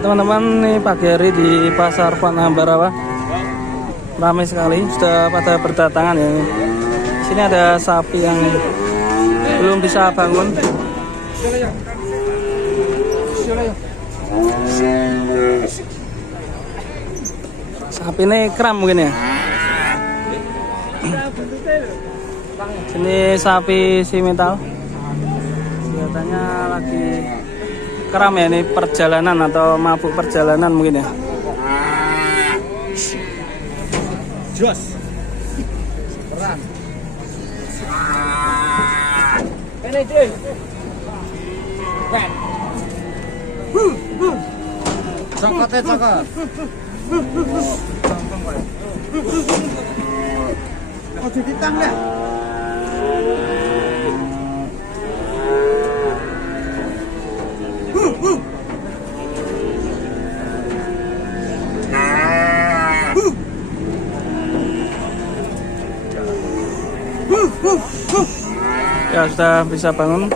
teman-teman, nih pagi hari di pasar Ambarawa ramai sekali, sudah pada berdatangan ya. Sini ada sapi yang belum bisa bangun. Sapi ini kram mungkin ya. Ini sapi simental. Kelihatannya lagi kram ya, ini perjalanan atau mabuk perjalanan mungkin ya. Jos. Keren. Ini deh. Keren. Cokotnya cokot. Oh, jadi tangga. Ya, sudah bisa bangun.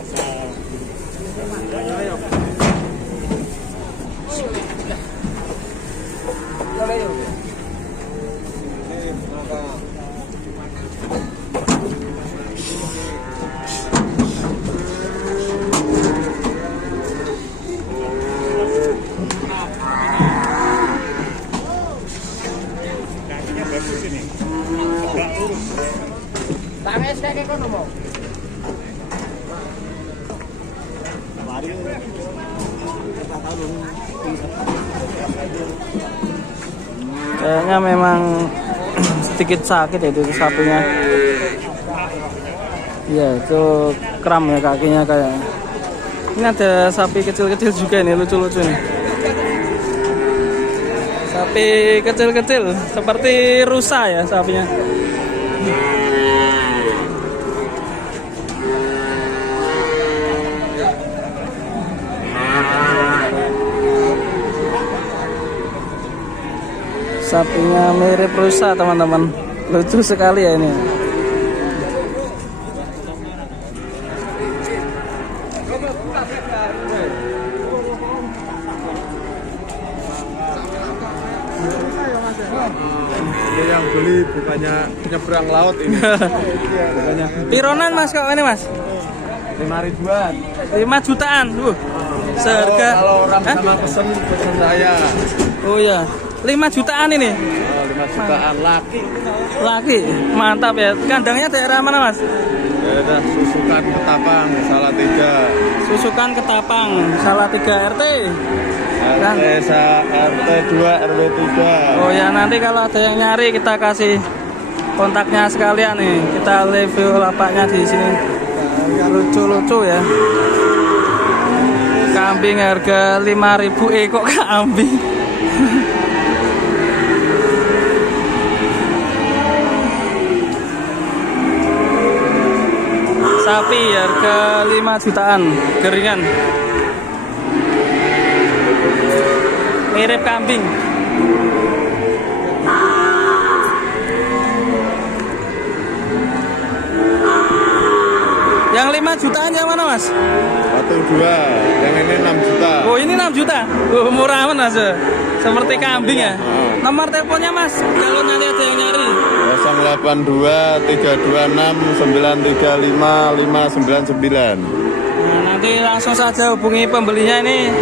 Kayaknya memang sedikit sakit ya itu sapinya. Iya, itu kram ya kakinya kayak. Ini ada sapi kecil-kecil juga nih, lucu-lucu nih. Sapi kecil-kecil seperti rusa ya sapinya. Sapinya mirip rusa teman-teman, lucu sekali ya ini. Yang beli bukannya nyebrang laut ini. Bukannya. Pironan mas kok ini mas? 5 ribuan. 5 jutaan. Seharga. Kalau orang sama pesen saya. Oh iya. 5 jutaan ini. Oh, 5 jutaan laki. Laki, mantap ya. Kandangnya daerah mana mas? Daerah Susukan Ketapang, Salatiga. Susukan Ketapang, Salatiga RT. RT 2 RW 3. Oh ya, nanti kalau ada yang nyari kita kasih kontaknya sekalian nih. Kita review lapaknya di sini. Lucu-lucu ya. Kambing harga 5.000 kok kambing. Sapi harga 5 jutaan geringan, mirip kambing. Yang 5 jutaan yang mana mas? 1, 2, yang ini 6 juta. Oh ini 6 juta, murah mas, seperti kambing ya. Nomor teleponnya mas, kalau nanti ada yang nyari. 082 326 935 599. Nah, nanti langsung saja hubungi pembelinya ini.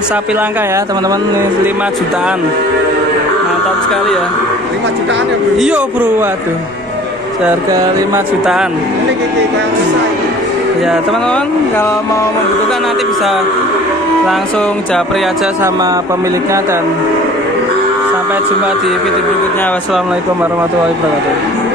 Sapi langka ya teman-teman, 5 jutaan. Mantap sekali ya. 5 jutaan ya bro? Iya bro, waduh. Harga 5 jutaan. Ini kayak susah. Ya teman-teman, kalau mau membutuhkan nanti bisa langsung japri aja sama pemiliknya, dan sampai jumpa di video berikutnya. Wassalamualaikum warahmatullahi wabarakatuh.